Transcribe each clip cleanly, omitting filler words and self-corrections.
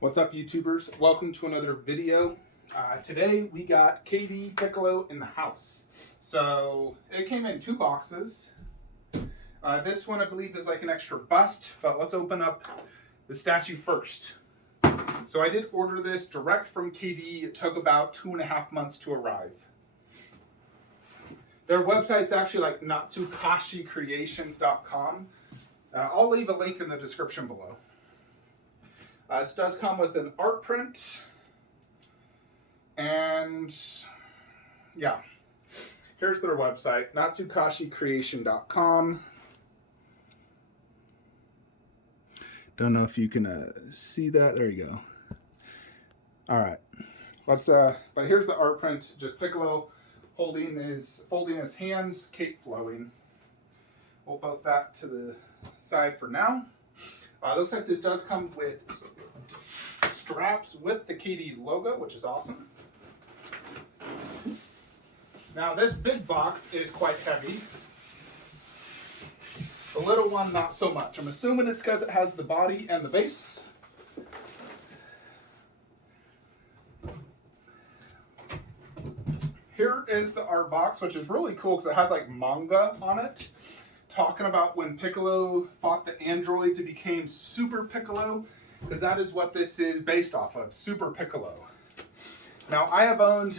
What's up, YouTubers? Welcome to another video. Today we got KD Piccolo in the house. So it came in 2 boxes. This one I believe is like an extra bust, but let's open up the statue first. So I did order this direct from KD. It took about 2.5 months to arrive. Their website's actually like natsukashicreations.com. I'll leave a link in the description below. This does come with an art print, and yeah, here's their website, natsukashicreation.com. Don't know if you can see that. There you go. All right, let's. But here's the art print. Just Piccolo folding his hands, cape flowing. We'll put that to the side for now. Looks like this does come with straps with the KD logo, which is awesome. Now this big box is quite heavy. The little one, not so much. I'm assuming it's because it has the body and the base. Here is the art box, which is really cool because it has like manga on it, talking about when Piccolo fought the androids and became Super Piccolo, because that is what this is based off of, Super Piccolo. Now, I have owned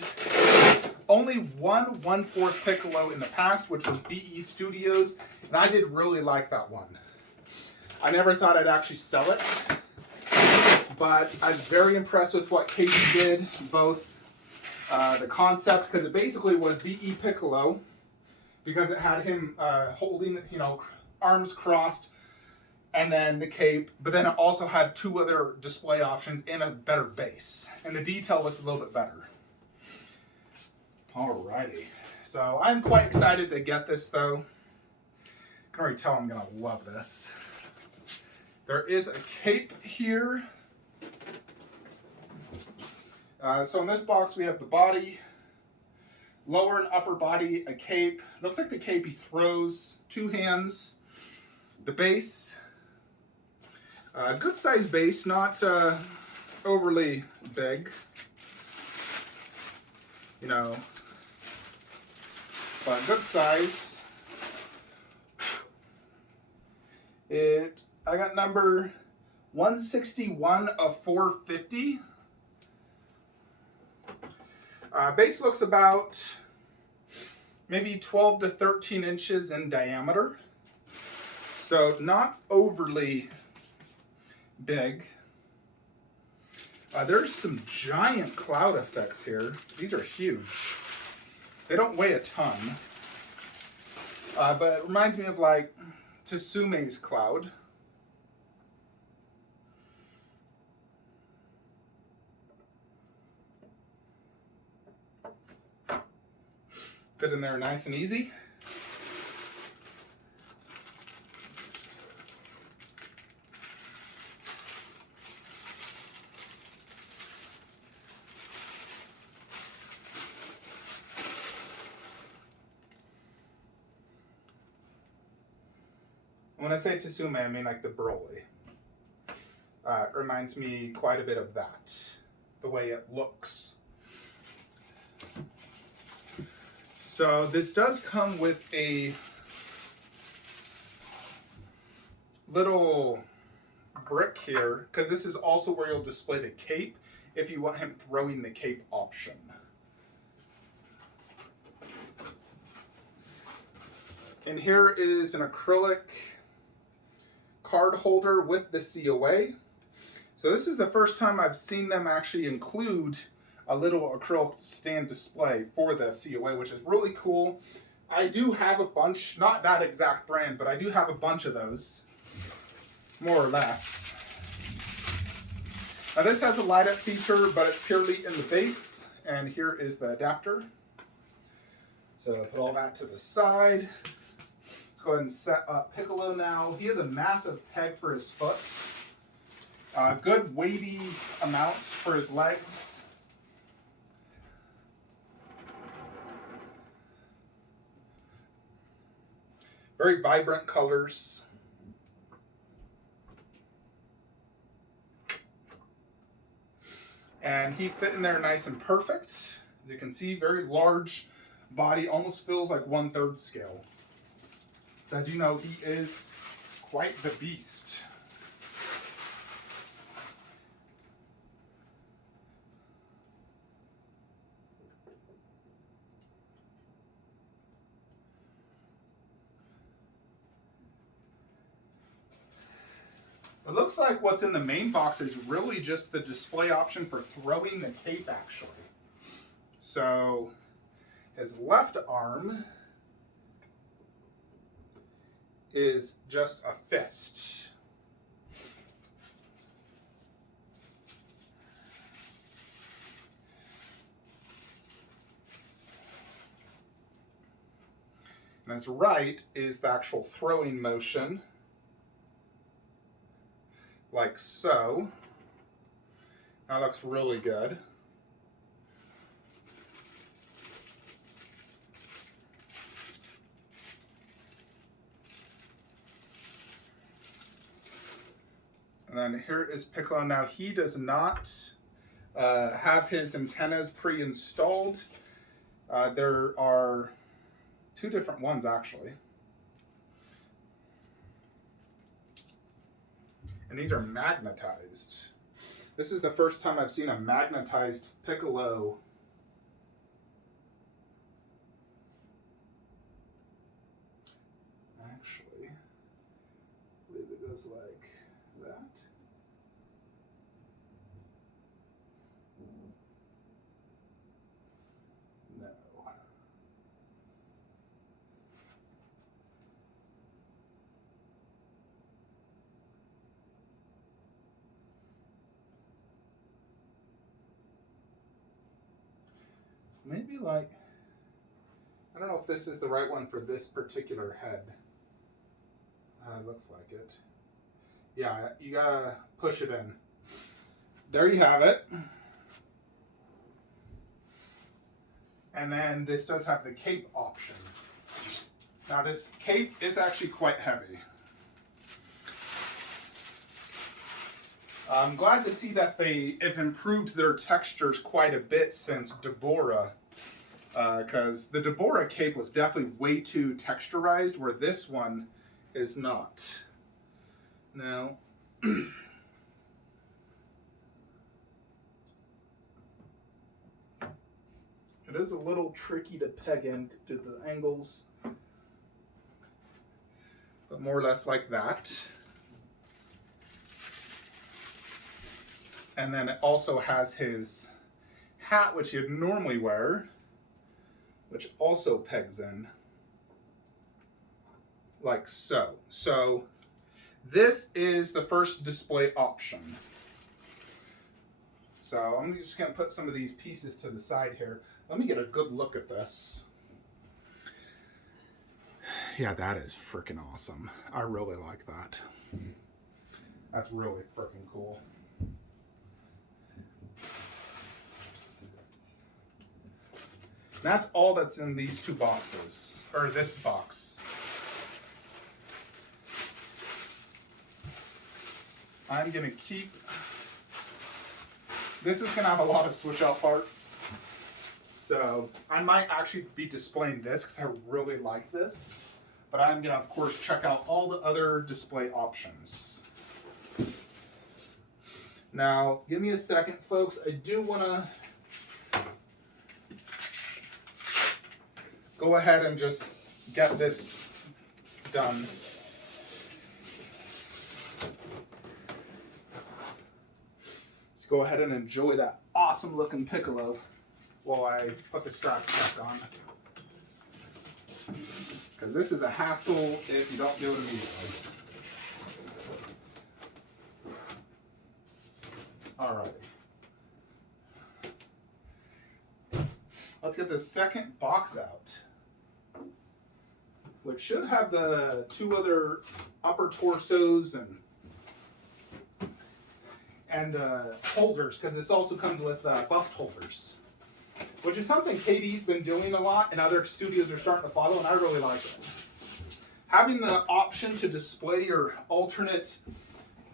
only one 1/4 Piccolo in the past, which was BE Studios, and I did really like that one. I never thought I'd actually sell it, but I'm very impressed with what KD did, both the concept, because it basically was BE Piccolo, because it had him holding, arms crossed, and then the cape, but then it also had 2 other display options and a better base. And the detail looked a little bit better. Alrighty. So I'm quite excited to get this, though. I can already tell I'm going to love this. There is a cape here. So in this box we have the body, lower and upper body, a cape. Looks like the cape he throws, 2 hands. The base, good size base, not overly big, but good size. I got number 161 of 450. Base looks about maybe 12 to 13 inches in diameter. So not overly big. There's some giant cloud effects here. These are huge. They don't weigh a ton. But it reminds me of like Tsume's cloud. Fit in there nice and easy. When I say Tsume, I mean like the Broly. It reminds me quite a bit of that, the way it looks. So this does come with a little brick here, because this is also where you'll display the cape if you want him throwing the cape option. And here is an acrylic card holder with the COA. So this is the first time I've seen them actually include a little acrylic stand display for the COA, which is really cool. I do have a bunch, not that exact brand, but I do have a bunch of those, more or less. Now this has a light up feature, but it's purely in the base, and here is the adapter. So put all that to the side. Let's go ahead and set up Piccolo now. He has a massive peg for his foot. Good weighty amount for his legs. Very vibrant colors. And he fit in there nice and perfect. As you can see, very large body, almost feels like 1/3 scale. So I do know he is quite the beast. It looks like what's in the main box is really just the display option for throwing the cape, actually. So his left arm is just a fist. And his right is the actual throwing motion, like so. That looks really good. And then here is Piccolo. Now he does not have his antennas pre-installed. There are 2 different ones actually. And these are magnetized. This is the first time I've seen a magnetized Piccolo. Actually, I believe it goes like that. No. Maybe like, I don't know if this is the right one for this particular head. Looks like it. Yeah, you gotta push it in. There you have it. And then this does have the cape option. Now this cape is actually quite heavy. I'm glad to see that they have improved their textures quite a bit since Deborah. Because the Deborah cape was definitely way too texturized, where this one is not. Now, it is a little tricky to peg into the angles, but more or less like that. And then it also has his hat, which he'd normally wear, which also pegs in like so. So this is the first display option. So I'm just gonna put some of these pieces to the side here. Let me get a good look at this. Yeah, that is freaking awesome. I really like that. That's really freaking cool. That's all that's in these 2 boxes, or this box. I'm gonna keep, this is gonna have a lot of switch out parts. So I might actually be displaying this because I really like this, but I'm gonna of course check out all the other display options. Now, give me a second, folks. I do wanna go ahead and just get this done. Let's go ahead and enjoy that awesome looking Piccolo while I put the straps back on. Because this is a hassle if you don't do it immediately. Alright. Let's get the second box out, which should have the 2 other upper torsos and holders, because this also comes with bust holders, which is something KD's been doing a lot and other studios are starting to follow, and I really like it. Having the option to display your alternate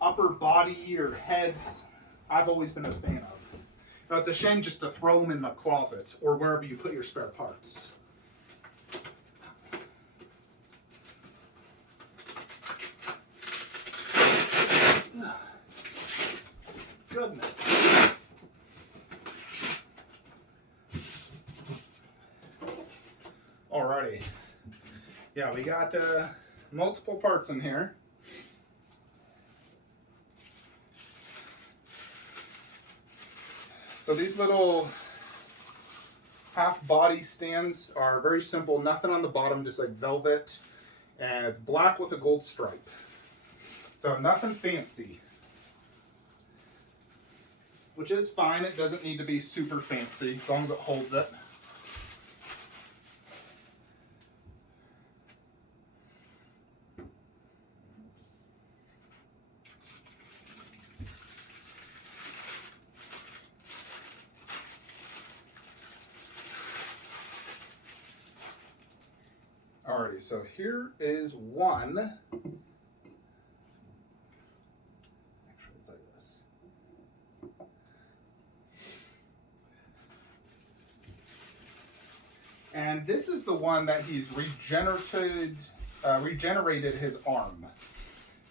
upper body or heads, I've always been a fan of. Now, it's a shame just to throw them in the closet or wherever you put your spare parts. Goodness. Alrighty. Yeah, we got multiple parts in here. So these little half body stands are very simple, nothing on the bottom, just like velvet, and it's black with a gold stripe. So nothing fancy, which is fine. It doesn't need to be super fancy as long as it holds it. Alrighty, so here is one. Actually, it's like this. And this is the one that he's regenerated his arm.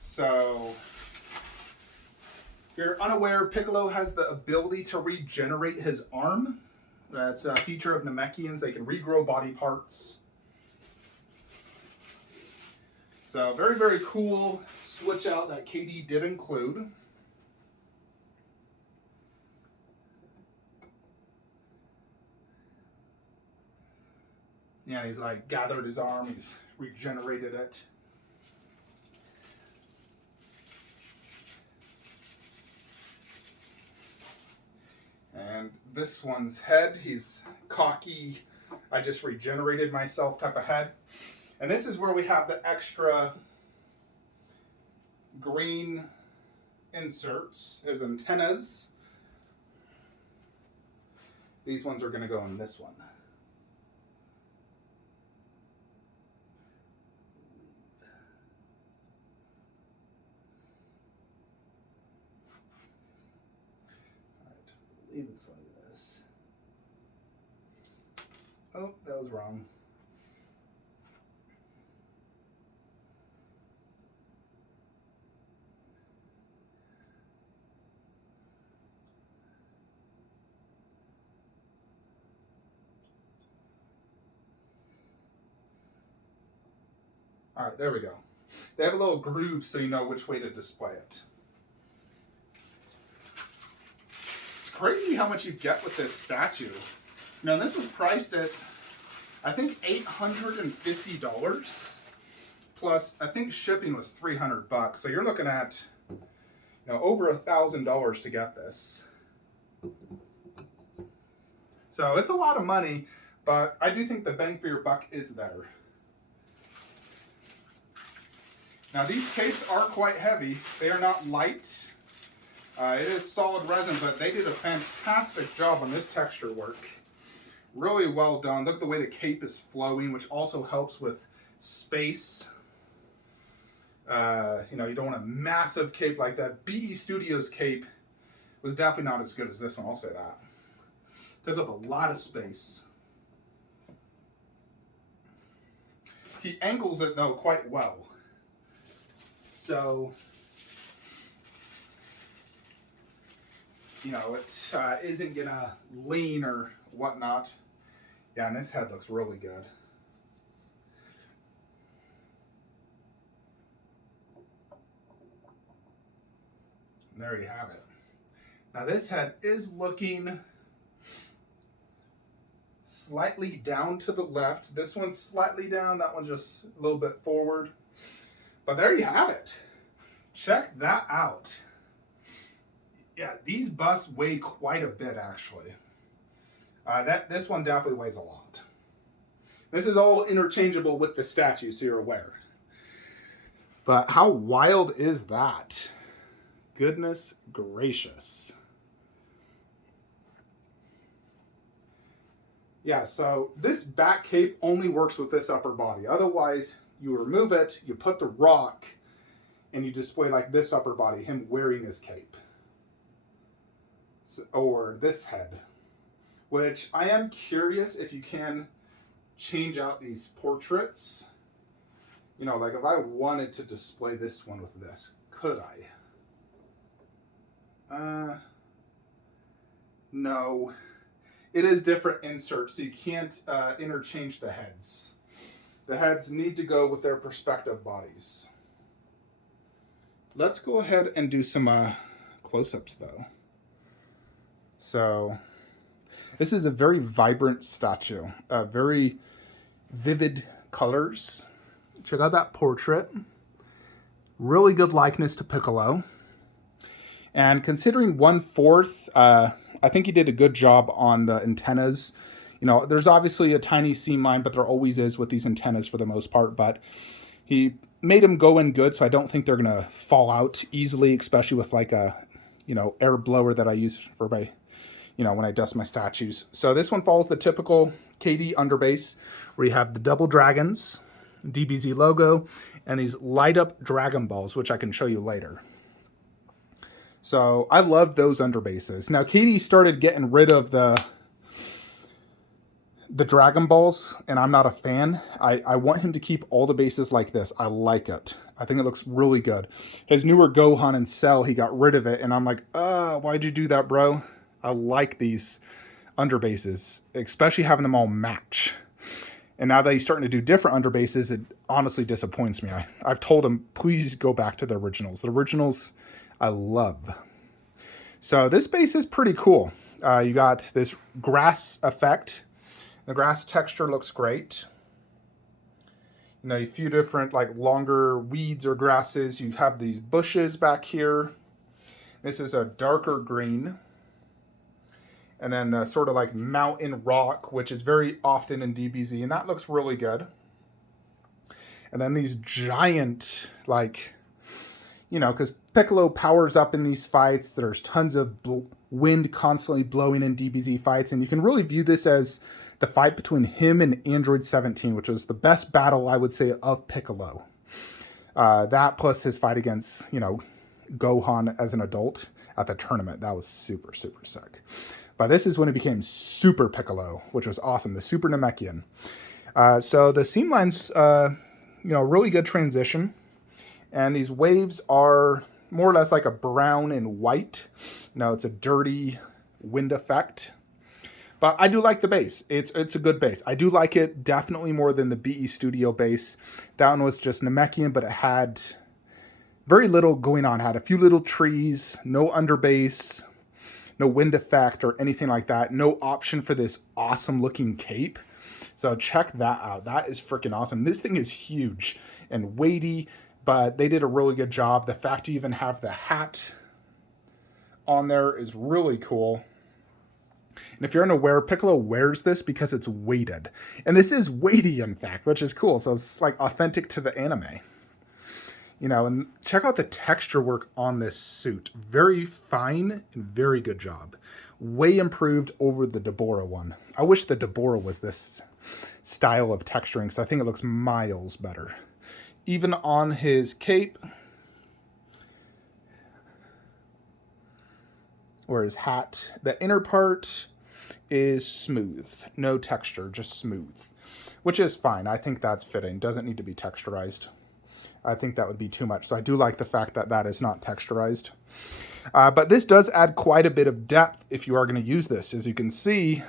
So, if you're unaware, Piccolo has the ability to regenerate his arm. That's a feature of Namekians. They can regrow body parts. So very, very cool switch out that KD did include. Yeah, he's like gathered his arm, he's regenerated it. And this one's head, he's cocky, I just regenerated myself type of head. And this is where we have the extra green inserts, his antennas. These ones are going to go in this one. All right, I believe it's like this. Oh, that was wrong. All right, there we go. They have a little groove so you know which way to display it. It's crazy how much you get with this statue. Now, this was priced at, I think, $850. Plus, I think shipping was $300. So you're looking at, over $1,000 to get this. So it's a lot of money, but I do think the bang for your buck is there. Now these capes are quite heavy. They are not light. It is solid resin, but they did a fantastic job on this texture work. Really well done. Look at the way the cape is flowing, which also helps with space. You don't want a massive cape like that. BE Studios cape was definitely not as good as this one, I'll say that. Took up a lot of space. He angles it though quite well. So, it isn't gonna lean or whatnot. Yeah, and this head looks really good. And there you have it. Now this head is looking slightly down to the left. This one's slightly down, that one's just a little bit forward. But there you have it. Check that out. Yeah, these busts weigh quite a bit, actually. This one definitely weighs a lot. This is all interchangeable with the statue, so you're aware. But how wild is that? Goodness gracious. Yeah, so this back cape only works with this upper body. Otherwise, you remove it, you put the rock, and you display like this upper body, him wearing his cape. or this head, which I am curious if you can change out these portraits. You know, like if I wanted to display this one with this, could I? No. It is different inserts, so you can't interchange the heads. The heads need to go with their perspective bodies. Let's go ahead and do some close-ups though. So this is a very vibrant statue, very vivid colors. Check out that portrait. Really good likeness to Piccolo. And considering 1/4, I think he did a good job on the antennas. You know, there's obviously a tiny seam line, but there always is with these antennas for the most part. But he made them go in good, so I don't think they're going to fall out easily, especially with like a, you know, air blower that I use for my, you know, when I dust my statues. So this one follows the typical KD underbase, where you have the double dragons, DBZ logo, and these light up Dragon Balls, which I can show you later. So I love those underbases. Now KD started getting rid of the Dragon Balls, and I'm not a fan. I want him to keep all the bases like this. I like it. I think it looks really good. His newer Gohan and Cell, he got rid of it, and I'm like, why'd you do that, bro? I like these underbases, especially having them all match. And now that he's starting to do different underbases, it honestly disappoints me. I've told him, please go back to the originals. The originals I love. So this base is pretty cool. You got this grass effect. The grass texture looks great. You know, a few different like longer weeds or grasses. You have these bushes back here. This is a darker green. And then the sort of like mountain rock, which is very often in DBZ, and that looks really good. And then these giant, like, you know, because Piccolo powers up in these fights. There's tons of wind constantly blowing in DBZ fights, and you can really view this as the fight between him and Android 17, which was the best battle, I would say, of Piccolo. That plus his fight against, you know, Gohan as an adult at the tournament. That was super, super sick. But this is when it became Super Piccolo, which was awesome, the Super Namekian. So the seam lines, you know, really good transition. And these waves are more or less like a brown and white. You know, it's a dirty wind effect. But I do like the base. It's a good base. I do like it definitely more than the BE Studio base. That one was just Namekian, but it had very little going on. It had a few little trees, no underbase, no wind effect or anything like that. No option for this awesome looking cape. So check that out. That is freaking awesome. This thing is huge and weighty, but they did a really good job. The fact you even have the hat on there is really cool. And if you're unaware, Piccolo wears this because it's weighted. And this is weighty, in fact, which is cool. So it's like authentic to the anime. You know, and check out the texture work on this suit. Very fine and very good job. Way improved over the Deborah one. I wish the Deborah was this style of texturing, because I think it looks miles better. Even on his cape, or his hat, the inner part is smooth. No texture, just smooth. Which is fine. I think that's fitting. Doesn't need to be texturized. I think that would be too much. So I do like the fact that that is not texturized. But this does add quite a bit of depth if you are going to use this. As you can see,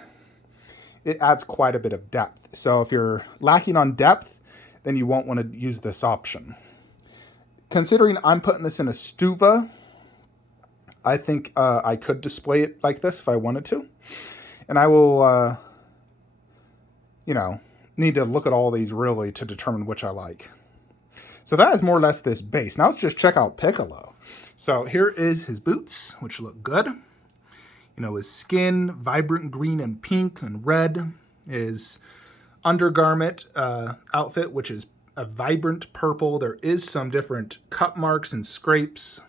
it adds quite a bit of depth. So if you're lacking on depth, then you won't want to use this option. Considering I'm putting this in a Stuva, I think I could display it like this if I wanted to. And I will, you know, need to look at all these really to determine which I like. So that is more or less this base. Now let's just check out Piccolo. So here is his boots, which look good. You know, his skin, vibrant green and pink and red. His undergarment outfit, which is a vibrant purple. There is some different cut marks and scrapes.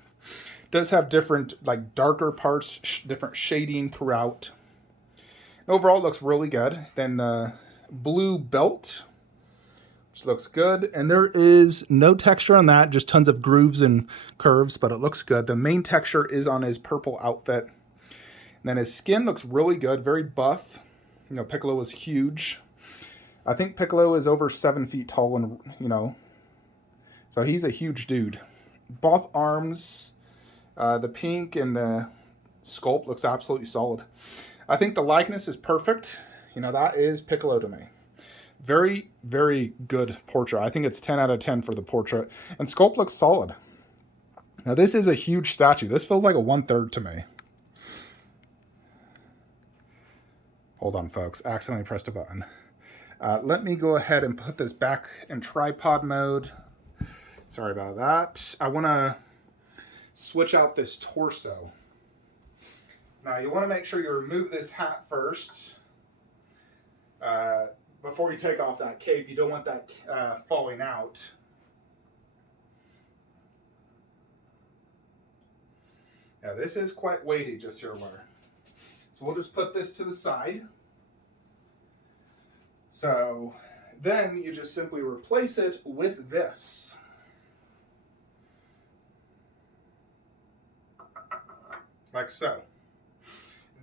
Does have different, like, darker parts, different shading throughout. Overall, it looks really good. Then the blue belt, which looks good. And there is no texture on that, just tons of grooves and curves, but it looks good. The main texture is on his purple outfit. And then his skin looks really good, very buff. You know, Piccolo was huge. I think Piccolo is over 7 feet tall, and you know, so he's a huge dude. Both arms, the pink and the sculpt looks absolutely solid. I think the likeness is perfect. You know, that is Piccolo to me. Very, very good portrait. I think it's 10 out of 10 for the portrait. And sculpt looks solid. Now, this is a huge statue. This feels like a 1/3 to me. Hold on, folks. Accidentally pressed a button. Let me go ahead and put this back in tripod mode. Sorry about that. I want to switch out this torso. Now, you want to make sure you remove this hat first. Before you take off that cape, you don't want that falling out. Yeah, this is quite weighty, just so you're aware. So we'll just put this to the side. So then you just simply replace it with this. Like so.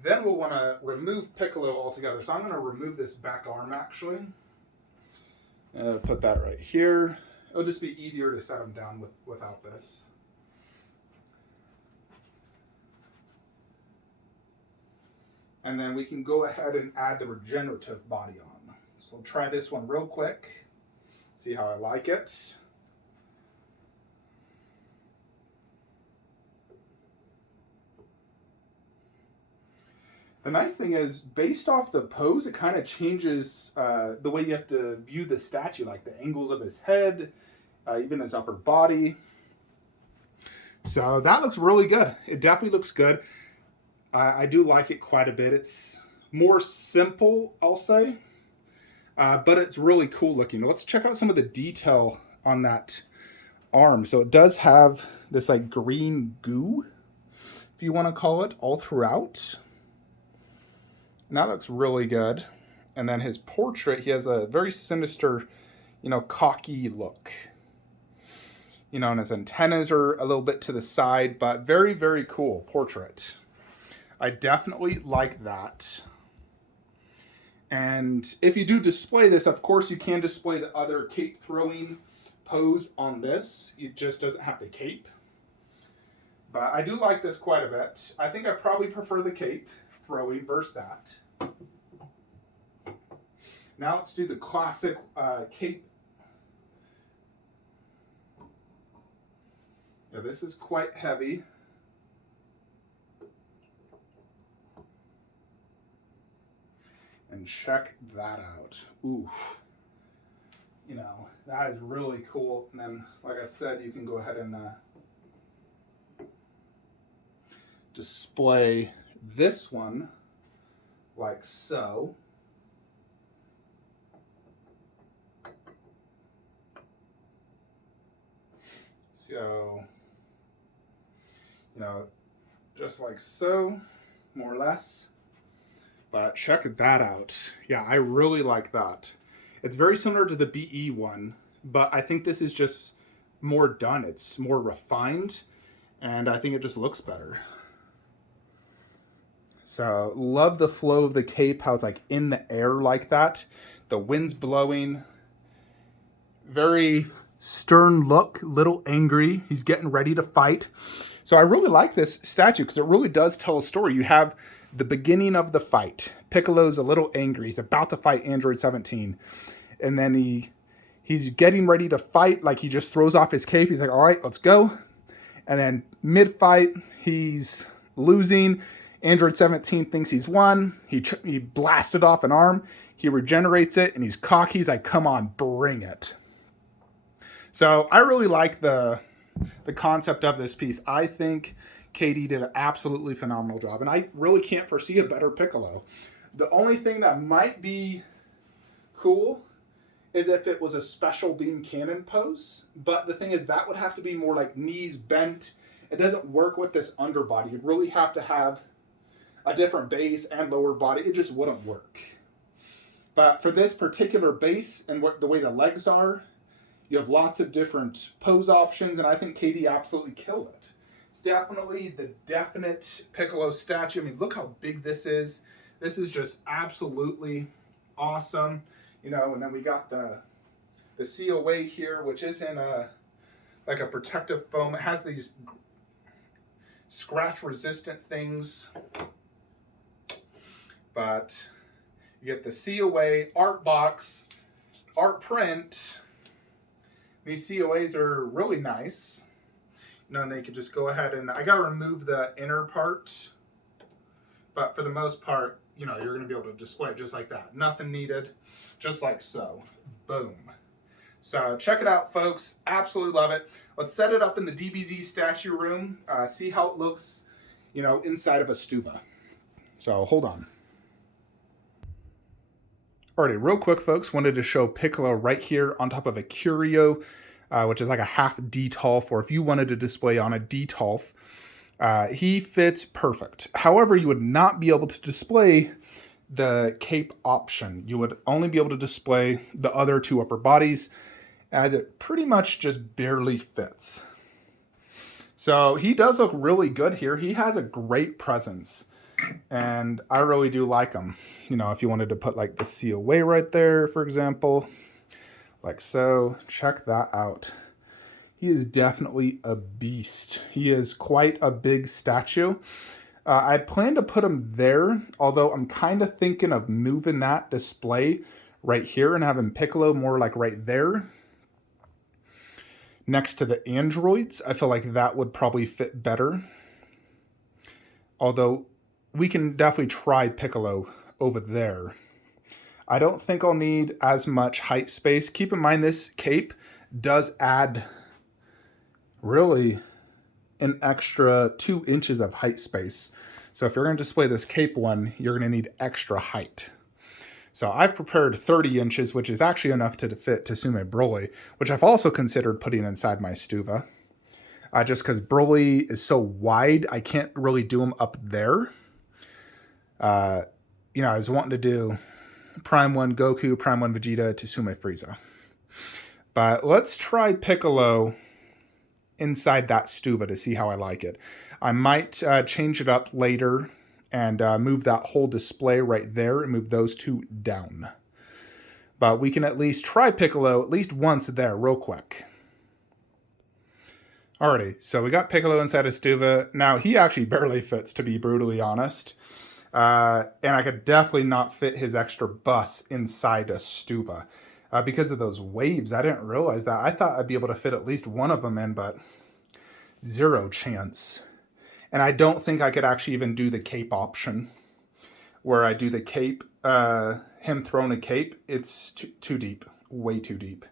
Then we'll want to remove Piccolo altogether. So I'm going to remove this back arm, actually. Put that right here. It'll just be easier to set him down without this. And then we can go ahead and add the regenerative body on. So we'll try this one real quick. See how I like it. The nice thing is, based off the pose, it kind of changes the way you have to view the statue, like the angles of his head, even his upper body. So that looks really good. It definitely looks good. I do like it quite a bit. It's more simple, I'll say, but it's really cool looking. Let's check out some of the detail on that arm. So it does have this like green goo, if you want to call it, all throughout. And that looks really good. And then his portrait, he has a very sinister, you know, cocky look. You know, and his antennas are a little bit to the side, but very, very cool portrait. I definitely like that. And if you do display this, of course, you can display the other cape throwing pose on this. It just doesn't have the cape. But I do like this quite a bit. I think I probably prefer the cape throwing versus that. Now let's do the classic cape. Yeah, this is quite heavy. And check that out. Ooh. You know, that is really cool. And then, like I said, you can go ahead and display this one like so. So, you know, just like so, more or less. But check that out. Yeah, I really like that. It's very similar to the BE one, but I think this is just more done. It's more refined, and I think it just looks better. So, love the flow of the cape, how it's like in the air like that. The wind's blowing. Very stern look, little angry. He's getting ready to fight. So I really like this statue because it really does tell a story. You have the beginning of the fight. Piccolo's a little angry. He's about to fight Android 17. And then he's getting ready to fight. Like, he just throws off his cape. He's like, all right, let's go. And then mid-fight, he's losing. Android 17 thinks he's won. He blasted off an arm. He regenerates it, and he's cocky. He's like, come on, bring it. So I really like the concept of this piece. I think KD did an absolutely phenomenal job, and I really can't foresee a better Piccolo. The only thing that might be cool is if it was a special beam cannon pose, but the thing is that would have to be more like knees bent. It doesn't work with this underbody. You'd really have to have a different base and lower body. It just wouldn't work. But for this particular base and the way the legs are, you have lots of different pose options, and I think KD absolutely killed it. It's definitely the definite Piccolo statue. I mean, look how big this is. This is just absolutely awesome. You know, and then we got the COA here, which is in a like a protective foam. It has these scratch resistant things, but you get the COA art box, art print. These COAs are really nice. You know, and they could just go ahead and, I gotta remove the inner part, but for the most part, you know, you're gonna be able to display it just like that. Nothing needed, just like so. Boom. So check it out, folks. Absolutely love it. Let's set it up in the DBZ statue room, see how it looks, you know, inside of a stuva. So hold on. Alrighty, real quick, folks, wanted to show Piccolo right here on top of a Curio, which is like a half D-Tolf, or if you wanted to display on a D-Tolf, he fits perfect. However, you would not be able to display the cape option. You would only be able to display the other two upper bodies, as it pretty much just barely fits. So he does look really good here. He has a great presence, and I really do like him. You know, if you wanted to put like the COA right there, for example, like so, check that out. He is definitely a beast. He is quite a big statue. I plan to put him there, although I'm kind of thinking of moving that display right here and having Piccolo more like right there next to the androids. I feel like that would probably fit better. Although we can definitely try Piccolo over there. I don't think I'll need as much height space. Keep in mind this cape does add really an extra 2 inches of height space. So if you're going to display this cape one, you're going to need extra height. So I've prepared 30 inches, which is actually enough to fit Tsume Broly, which I've also considered putting inside my stuva. Just because Broly is so wide, I can't really do him up there. You know, I was wanting to do Prime 1 Goku, Prime 1 Vegeta, Tsume Frieza. But let's try Piccolo inside that stuva to see how I like it. I might change it up later and move that whole display right there and move those two down. But we can at least try Piccolo at least once there real quick. Alrighty, so we got Piccolo inside a stuva. Now, he actually barely fits, to be brutally honest. And I could definitely not fit his extra bus inside a stuva. Because of those waves, I didn't realize that. I thought I'd be able to fit at least one of them in, but zero chance. And I don't think I could actually even do the cape option, where I do the cape, him throwing a cape. It's too deep, way too deep.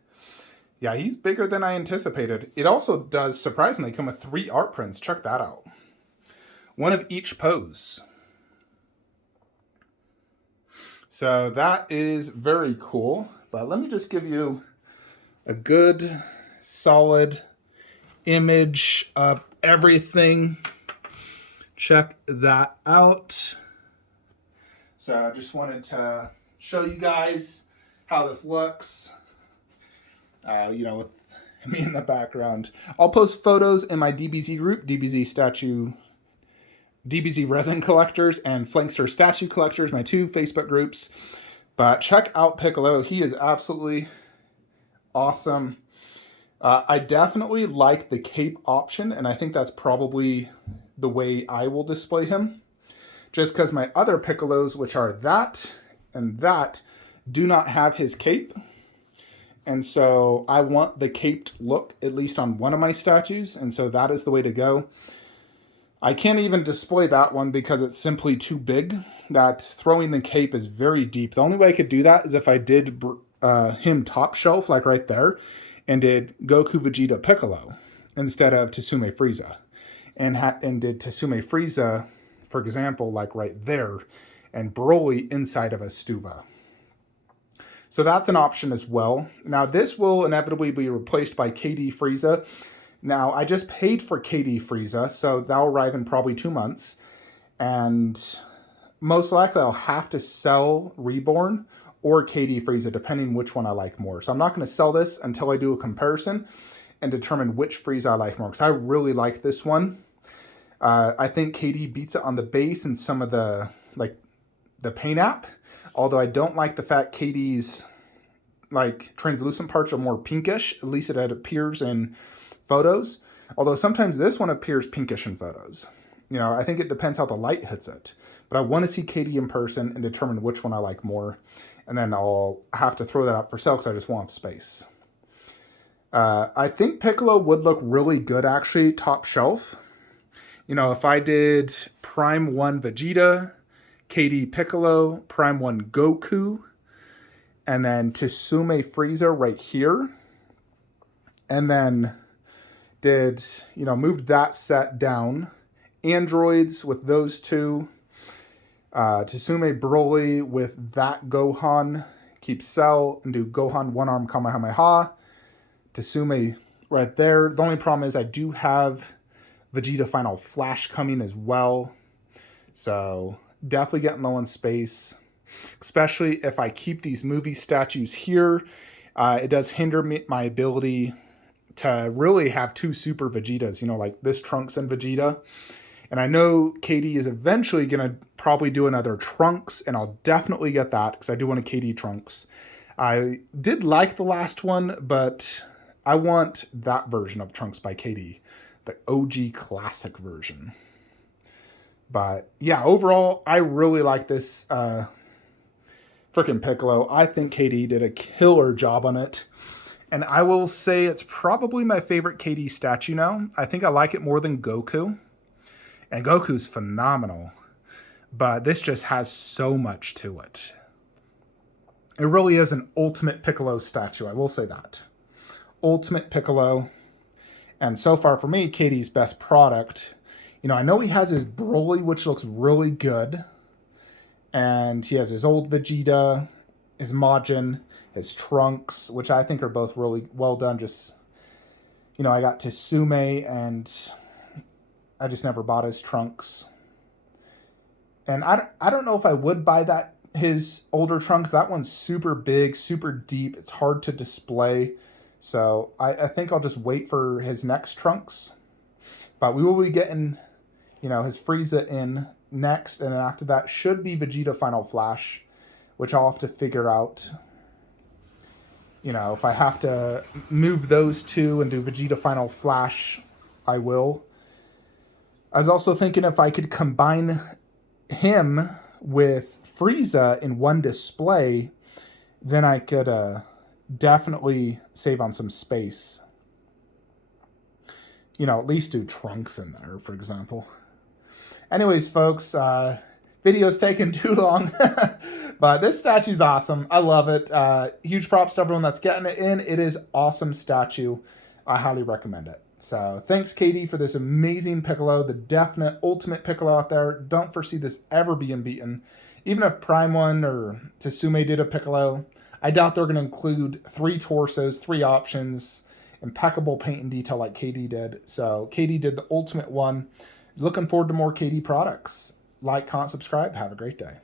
Yeah, he's bigger than I anticipated. It also does, surprisingly, come with 3 art prints. Check that out. One of each pose. So that is very cool. But let me just give you a good, solid image of everything. Check that out. So I just wanted to show you guys how this looks. You know, with me in the background. I'll post photos in my DBZ group, DBZ Resin Collectors and Flankster Statue Collectors, my 2 Facebook groups. But check out Piccolo. He is absolutely awesome. I definitely like the cape option, and I think that's probably the way I will display him. Just because my other Piccolos, which are that and that, do not have his cape. And so I want the caped look, at least on one of my statues, and so that is the way to go. I can't even display that one because it's simply too big. That throwing the cape is very deep. The only way I could do that is if I did him top shelf, like right there, and did Goku, Vegeta, Piccolo instead of Tsume Frieza. And did Tsume Frieza, for example, like right there, and Broly inside of a stuva. So that's an option as well. Now this will inevitably be replaced by KD Frieza. Now I just paid for KD Frieza, so that'll arrive in probably 2 months. And most likely I'll have to sell Reborn or KD Frieza, depending which one I like more. So I'm not going to sell this until I do a comparison and determine which Frieza I like more, because I really like this one. I think KD beats it on the base and some of the paint app. Although I don't like the fact KD's like translucent parts are more pinkish. At least it appears in photos. Although sometimes this one appears pinkish in photos. You know, I think it depends how the light hits it. But I want to see KD in person and determine which one I like more. And then I'll have to throw that up for sale because I just want space. I think Piccolo would look really good, actually, top shelf. You know, if I did Prime 1 Vegeta, KD Piccolo, Prime 1 Goku, and then Tsume Frieza right here. And then did, you know, moved that set down. Androids with those two. Tsume Broly with that Gohan. Keep Cell and do Gohan one arm Kamehameha. Tsume right there. The only problem is I do have Vegeta Final Flash coming as well. So definitely getting low on space. Especially if I keep these movie statues here. It does hinder my ability to really have two Super Vegetas. You know, like this Trunks and Vegeta. And I know KD is eventually going to probably do another Trunks. And I'll definitely get that because I do want a KD Trunks. I did like the last one, but I want that version of Trunks by KD. The OG classic version. But yeah, overall, I really like this freaking Piccolo. I think KD did a killer job on it. And I will say it's probably my favorite KD statue now. I think I like it more than Goku. And Goku's phenomenal. But this just has so much to it. It really is an ultimate Piccolo statue. I will say that. Ultimate Piccolo. And so far for me, KD's best product. You know, I know he has his Broly, which looks really good. And he has his old Vegeta, his Majin, his Trunks, which I think are both really well done. Just, you know, I got Tsume, and I just never bought his Trunks. And I don't know if I would buy that, his older Trunks. That one's super big, super deep. It's hard to display. So I think I'll just wait for his next Trunks. But we will be getting, you know, his Frieza in next. And then after that should be Vegeta Final Flash, which I'll have to figure out. You know, if I have to move those two and do Vegeta Final Flash, I will. I was also thinking if I could combine him with Frieza in one display, then I could definitely save on some space. You know, at least do Trunks in there, for example. Anyways, folks, video's taking too long. But this statue's awesome. I love it. Huge props to everyone that's getting it in. It is awesome statue. I highly recommend it. So thanks, KD, for this amazing Piccolo. The definite ultimate Piccolo out there. Don't foresee this ever being beaten. Even if Prime 1 or Tsume did a Piccolo, I doubt they're going to include 3 torsos, 3 options, impeccable paint and detail like KD did. So KD did the ultimate one. Looking forward to more KD products. Like, comment, subscribe. Have a great day.